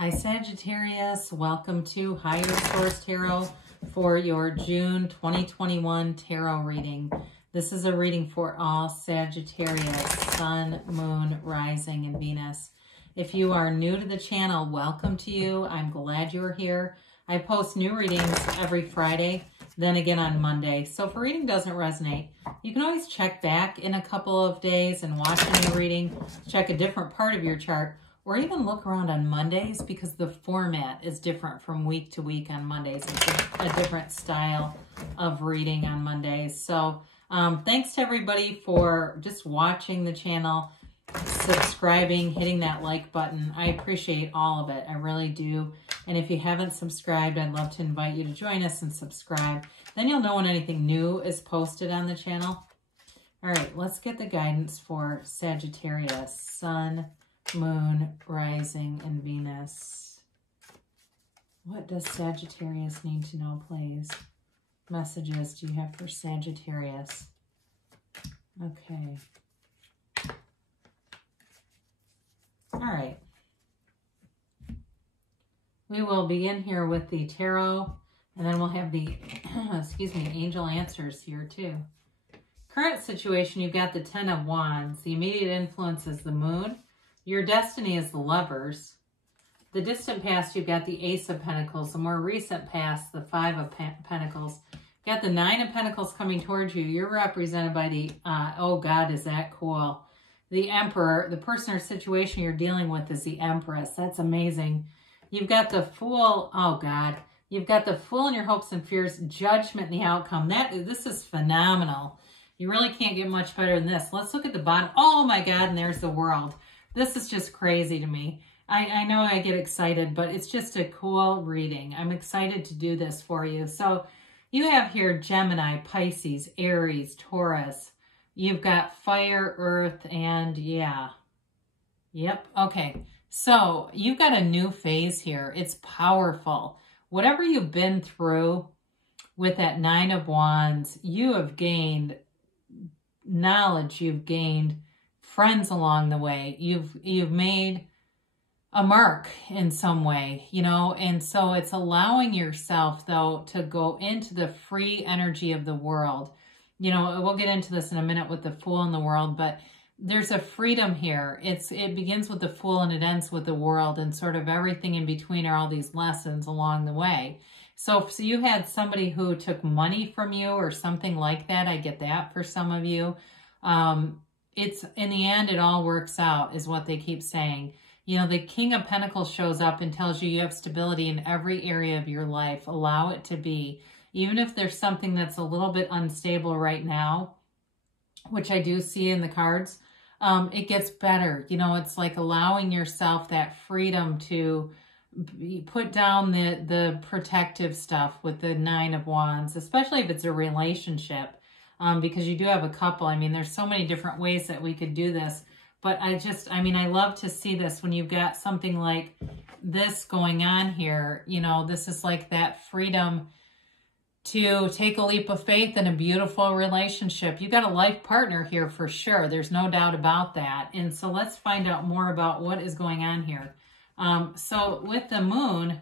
Hi Sagittarius, welcome to Higher Source Tarot for your June 2021 tarot reading. This is a reading for all Sagittarius, Sun, Moon, Rising, and Venus. If you are new to the channel, welcome to you. I'm glad you're here. I post new readings every Friday, then again on Monday. So if a reading doesn't resonate, you can always check back in a couple of days and watch a new reading, check a different part of your chart, or even look around on Mondays because the format is different from week to week on Mondays. It's a different style of reading on Mondays. So thanks to everybody for just watching the channel, subscribing, hitting that like button. I appreciate all of it. I really do. And if you haven't subscribed, I'd love to invite you to join us and subscribe. Then you'll know when anything new is posted on the channel. All right, let's get the guidance for Sagittarius, Sun, Moon, Rising, and Venus. What does Sagittarius need to know, please? Messages do you have for Sagittarius? Okay. All right. We will begin here with the tarot, and then we'll have the, excuse me, angel answers here too. Current situation, you've got the Ten of Wands. The immediate influence is the Moon. Your destiny is the Lovers. The distant past, you've got the Ace of Pentacles. The more recent past, the Five of Pentacles. You've got the Nine of Pentacles coming towards you. You're represented by the, oh God, is that cool? The Emperor. The person or situation you're dealing with is the Empress. That's amazing. You've got the Fool. Oh God. You've got the Fool in your hopes and fears, Judgment in the outcome. This is phenomenal. You really can't get much better than this. Let's look at the bottom. Oh my God, and there's the World. This is just crazy to me. I know I get excited, but it's just a cool reading. I'm excited to do this for you. So you have here Gemini, Pisces, Aries, Taurus. You've got fire, earth, and yeah. Yep, okay. So you've got a new phase here. It's powerful. Whatever you've been through with that Nine of Wands, you have gained knowledge, you've gained friends along the way. You've made a mark in some way, you know, and so it's allowing yourself, though, to go into the free energy of the world. You know, we'll get into this in a minute with the Fool in the World, but there's a freedom here. It begins with the Fool and it ends with the World, and sort of everything in between are all these lessons along the way. So you had somebody who took money from you or something like that. I get that for some of you. It's in the end, it all works out is what they keep saying. You know, the King of Pentacles shows up and tells you have stability in every area of your life. Allow it to be. Even if there's something that's a little bit unstable right now, which I do see in the cards, it gets better. You know, it's like allowing yourself that freedom to put down the protective stuff with the Nine of Wands, especially if it's a relationship. Because you do have a couple. I mean, there's so many different ways that we could do this. But I love to see this when you've got something like this going on here. You know, this is like that freedom to take a leap of faith in a beautiful relationship. You got a life partner here for sure. There's no doubt about that. And so let's find out more about what is going on here. So with the Moon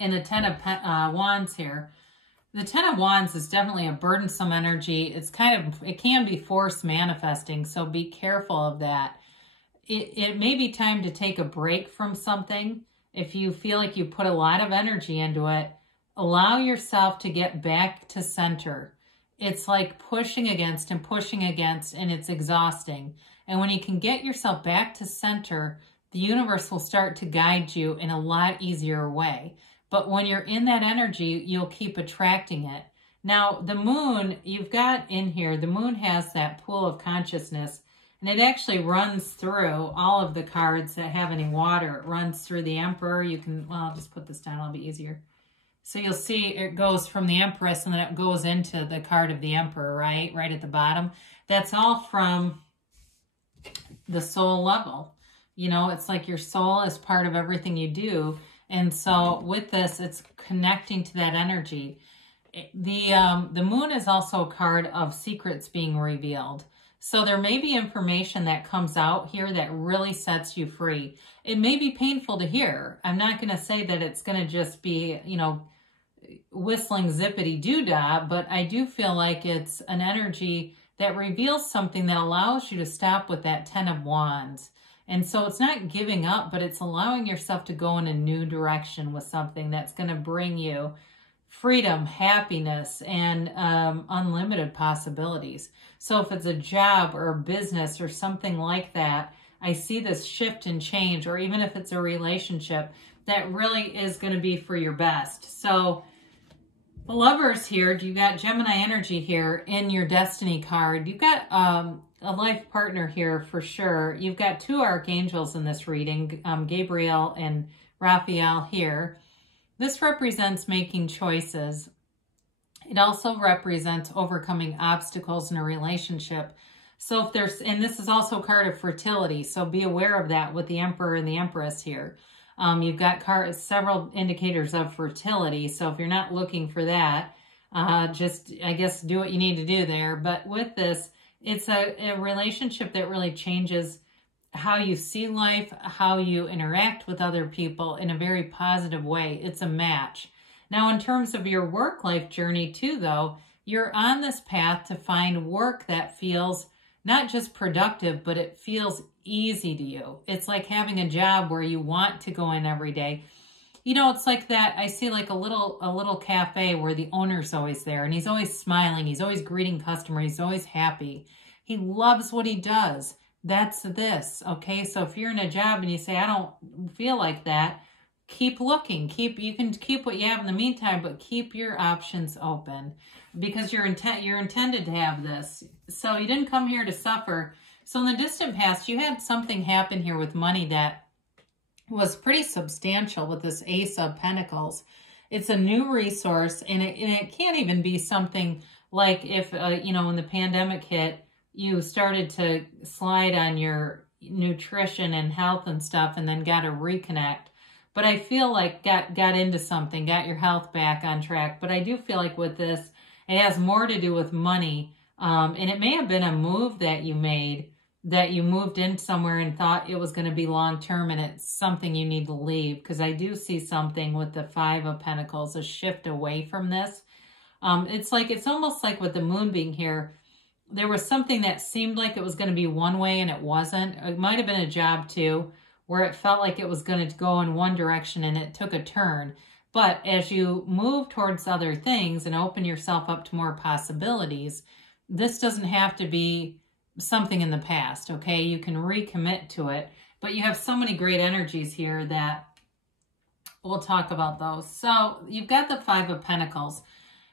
and the Ten of Wands here, the Ten of Wands is definitely a burdensome energy. It can be force manifesting, so be careful of that. It may be time to take a break from something. If you feel like you put a lot of energy into it, allow yourself to get back to center. It's like pushing against, and it's exhausting. And when you can get yourself back to center, the universe will start to guide you in a lot easier way. But when you're in that energy, you'll keep attracting it. Now, the Moon, you've got in here, the Moon has that pool of consciousness, and it actually runs through all of the cards that have any water. It runs through the Emperor. You can, well, I'll just put this down. It'll be easier. So you'll see it goes from the Empress, and then it goes into the card of the Emperor, right at the bottom. That's all from the soul level. You know, it's like your soul is part of everything you do. And so with this, it's connecting to that energy. The Moon is also a card of secrets being revealed. So there may be information that comes out here that really sets you free. It may be painful to hear. I'm not going to say that it's going to just be, you know, whistling zippity doo-dah, but I do feel like it's an energy that reveals something that allows you to stop with that 10 of Wands. And so it's not giving up, but it's allowing yourself to go in a new direction with something that's going to bring you freedom, happiness, and unlimited possibilities. So if it's a job or a business or something like that, I see this shift and change, or even if it's a relationship, that really is going to be for your best. So the Lovers here, you got Gemini energy here in your Destiny card. You've got a life partner here for sure. You've got two archangels in this reading, Gabriel and Raphael here. This represents making choices. It also represents overcoming obstacles in a relationship. So if there's, and this is also a card of fertility, so be aware of that with the Emperor and the Empress here. You've got several indicators of fertility. So if you're not looking for that, just, I guess, do what you need to do there. But with this, it's a relationship that really changes how you see life, how you interact with other people in a very positive way. It's a match. Now, in terms of your work life journey too, though, you're on this path to find work that feels not just productive, but it feels easy to you. It's like having a job where you want to go in every day. You know, it's like that. I see like a little cafe where the owner's always there and he's always smiling. He's always greeting customers. He's always happy. He loves what he does. That's this. Okay. So if you're in a job and you say, I don't feel like that, keep looking. You can keep what you have in the meantime, but keep your options open because you're intended to have this. So you didn't come here to suffer. So in the distant past, you had something happen here with money that was pretty substantial with this Ace of Pentacles. It's a new resource, and it can't even be something like if, you know, when the pandemic hit, you started to slide on your nutrition and health and stuff and then got to reconnect. But I feel like got into something, got your health back on track. But I do feel like with this, it has more to do with money. And it may have been a move that you made, that you moved in somewhere and thought it was going to be long-term and it's something you need to leave. Because I do see something with the Five of Pentacles, a shift away from this. It's almost like with the moon being here, there was something that seemed like it was going to be one way and it wasn't. It might have been a job too, where it felt like it was going to go in one direction and it took a turn. But as you move towards other things and open yourself up to more possibilities, this doesn't have to be something in the past, okay? You can recommit to it, but you have so many great energies here that we'll talk about those. So you've got the Five of Pentacles,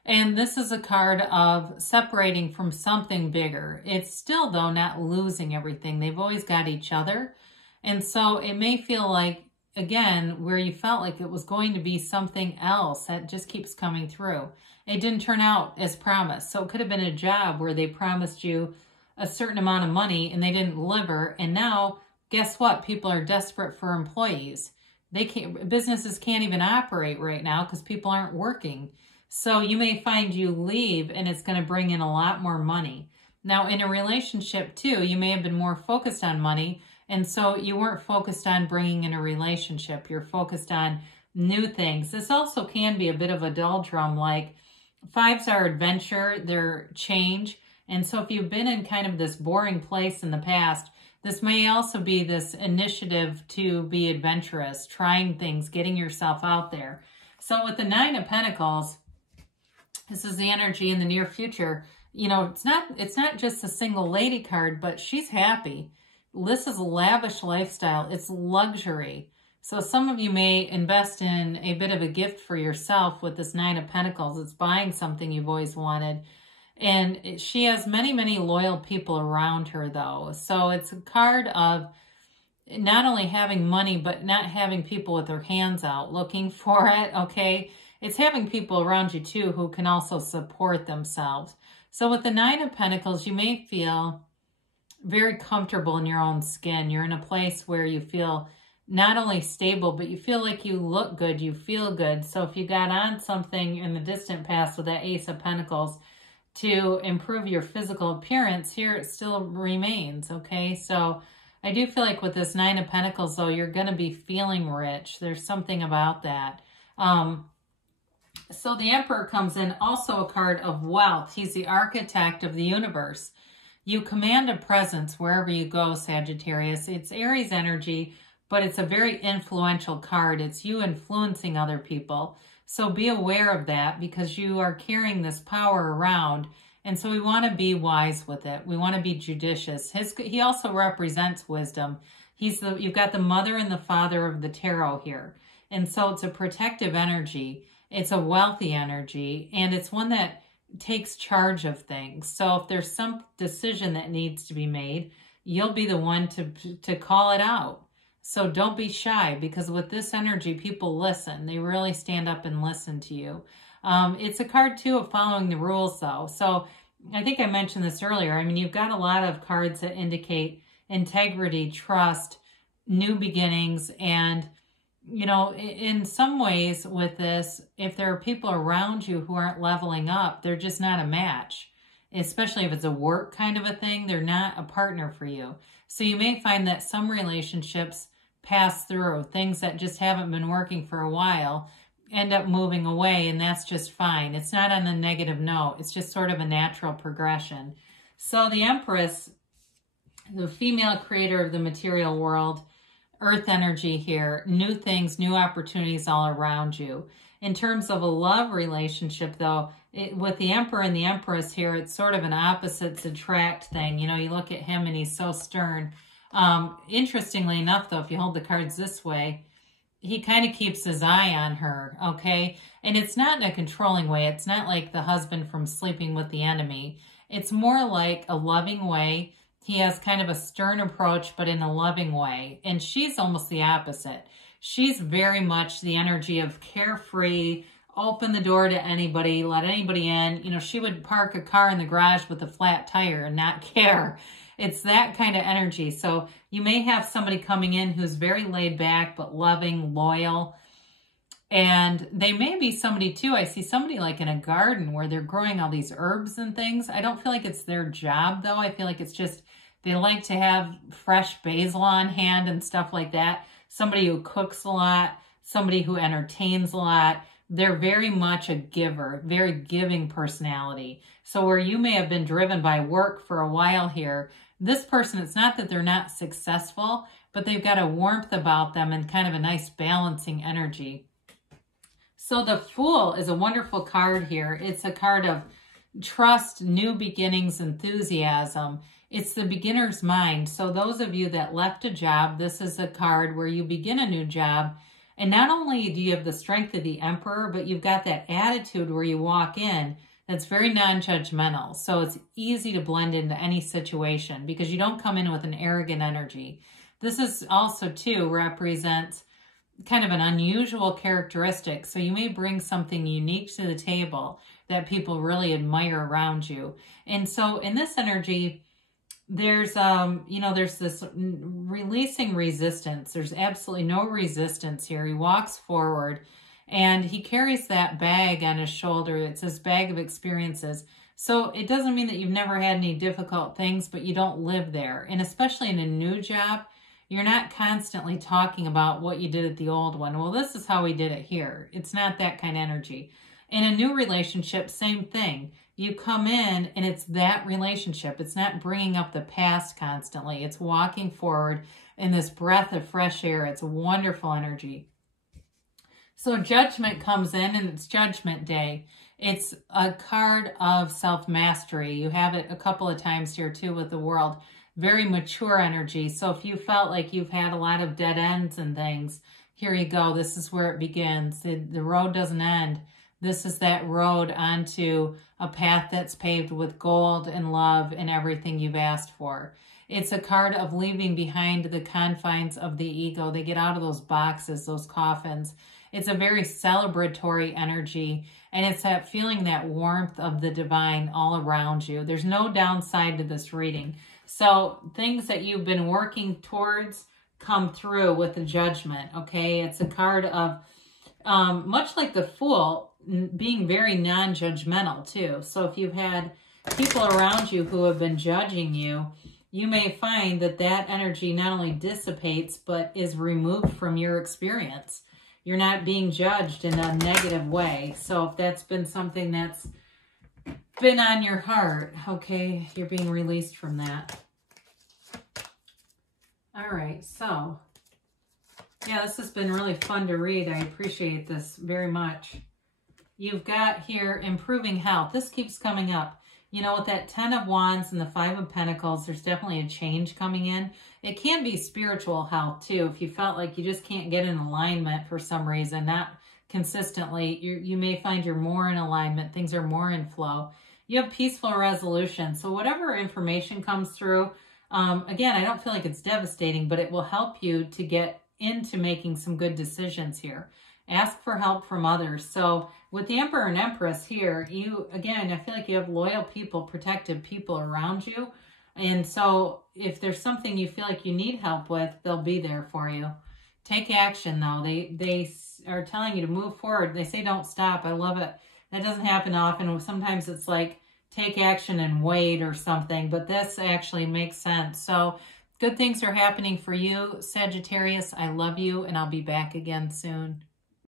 and this is a card of separating from something bigger. It's still, though, not losing everything. They've always got each other. And so it may feel like, again, where you felt like it was going to be something else that just keeps coming through. It didn't turn out as promised. So it could have been a job where they promised you a certain amount of money and they didn't deliver. And now, guess what? People are desperate for employees. Businesses can't even operate right now because people aren't working. So you may find you leave and it's going to bring in a lot more money. Now, in a relationship too, you may have been more focused on money. And so you weren't focused on bringing in a relationship. You're focused on new things. This also can be a bit of a doldrum. Like fives are adventure, they're change. And so if you've been in kind of this boring place in the past, this may also be this initiative to be adventurous, trying things, getting yourself out there. So with the Nine of Pentacles, this is the energy in the near future. You know, it's not just a single lady card, but she's happy. This is a lavish lifestyle. It's luxury. So some of you may invest in a bit of a gift for yourself with this Nine of Pentacles. It's buying something you've always wanted. And she has many, many loyal people around her, though. So it's a card of not only having money, but not having people with their hands out looking for it, okay? It's having people around you, too, who can also support themselves. So with the Nine of Pentacles, you may feel very comfortable in your own skin. You're in a place where you feel not only stable, but you feel like you look good, you feel good. So if you got on something in the distant past with that Ace of Pentacles, to improve your physical appearance, here it still remains, okay? So I do feel like with this Nine of Pentacles, though, you're going to be feeling rich. There's something about that. So the Emperor comes in, also a card of wealth. He's the architect of the universe. You command a presence wherever you go, Sagittarius. It's Aries energy, but it's a very influential card. It's you influencing other people. So be aware of that because you are carrying this power around. And so we want to be wise with it. We want to be judicious. He also represents wisdom. You've got the mother and the father of the tarot here. And so it's a protective energy. It's a wealthy energy. And it's one that takes charge of things. So if there's some decision that needs to be made, you'll be the one to call it out. So don't be shy, because with this energy, people listen. They really stand up and listen to you. It's a card, too, of following the rules, though. So I think I mentioned this earlier. I mean, you've got a lot of cards that indicate integrity, trust, new beginnings. And, you know, in some ways with this, if there are people around you who aren't leveling up, they're just not a match. Especially if it's a work kind of a thing, they're not a partner for you. So you may find that some relationships pass through. Things that just haven't been working for a while end up moving away, and that's just fine. It's not on a negative note. It's just sort of a natural progression. So the Empress, the female creator of the material world, earth energy here, new things, new opportunities all around you. In terms of a love relationship, though, with the Emperor and the Empress here, it's sort of an opposites attract thing. You know, you look at him and he's so stern. Interestingly enough, though, if you hold the cards this way, he kind of keeps his eye on her, okay? And it's not in a controlling way. It's not like the husband from Sleeping with the Enemy. It's more like a loving way. He has kind of a stern approach, but in a loving way. And she's almost the opposite. She's very much the energy of carefree, open the door to anybody, let anybody in. You know, she would park a car in the garage with a flat tire and not care. It's that kind of energy. So you may have somebody coming in who's very laid back, but loving, loyal. And they may be somebody too. I see somebody like in a garden where they're growing all these herbs and things. I don't feel like it's their job though. I feel like it's just, they like to have fresh basil on hand and stuff like that. Somebody who cooks a lot, somebody who entertains a lot. They're very much a giver, very giving personality. So where you may have been driven by work for a while here, this person, it's not that they're not successful, but they've got a warmth about them and kind of a nice balancing energy. So the Fool is a wonderful card here. It's a card of trust, new beginnings, enthusiasm. It's the beginner's mind. So those of you that left a job, this is a card where you begin a new job. And not only do you have the strength of the Emperor, but you've got that attitude where you walk in that's very non-judgmental. So it's easy to blend into any situation because you don't come in with an arrogant energy. This is also, too, represents kind of an unusual characteristic. So you may bring something unique to the table that people really admire around you. And so in this energy, there's, there's this releasing resistance. There's absolutely no resistance here. He walks forward and he carries that bag on his shoulder. It's his bag of experiences. So it doesn't mean that you've never had any difficult things, but you don't live there. And especially in a new job, you're not constantly talking about what you did at the old one. Well, this is how we did it here. It's not that kind of energy. In a new relationship, same thing. You come in and it's that relationship. It's not bringing up the past constantly. It's walking forward in this breath of fresh air. It's a wonderful energy. So Judgment comes in and it's Judgment Day. It's a card of self-mastery. You have it a couple of times here too with the World. Very mature energy. So if you felt like you've had a lot of dead ends and things, here you go. This is where it begins. The road doesn't end. This is that road onto a path that's paved with gold and love and everything you've asked for. It's a card of leaving behind the confines of the ego. They get out of those boxes, those coffins. It's a very celebratory energy, and it's that feeling, that warmth of the divine all around you. There's no downside to this reading. So things that you've been working towards come through with the Judgment, okay? It's a card of much like the Fool, being very non-judgmental too. So if you've had people around you who have been judging you, you may find that that energy not only dissipates, but is removed from your experience. You're not being judged in a negative way. So if that's been something that's been on your heart, okay, you're being released from that. All right, so yeah, this has been really fun to read. I appreciate this very much. You've got here improving health. This keeps coming up. You know, with that 10 of Wands and the 5 of Pentacles, there's definitely a change coming in. It can be spiritual health too. If you felt like you just can't get in alignment for some reason, not consistently, you may find you're more in alignment. Things are more in flow. You have peaceful resolution. So whatever information comes through, again, I don't feel like it's devastating, but it will help you to get into making some good decisions here. Ask for help from others. So with the Emperor and Empress here, again, I feel like you have loyal people, protective people around you. And so if there's something you feel like you need help with, they'll be there for you. Take action though. They are telling you to move forward. They say don't stop. I love it. That doesn't happen often. Sometimes it's like take action and wait or something, but this actually makes sense. So good things are happening for you, Sagittarius. I love you, and I'll be back again soon.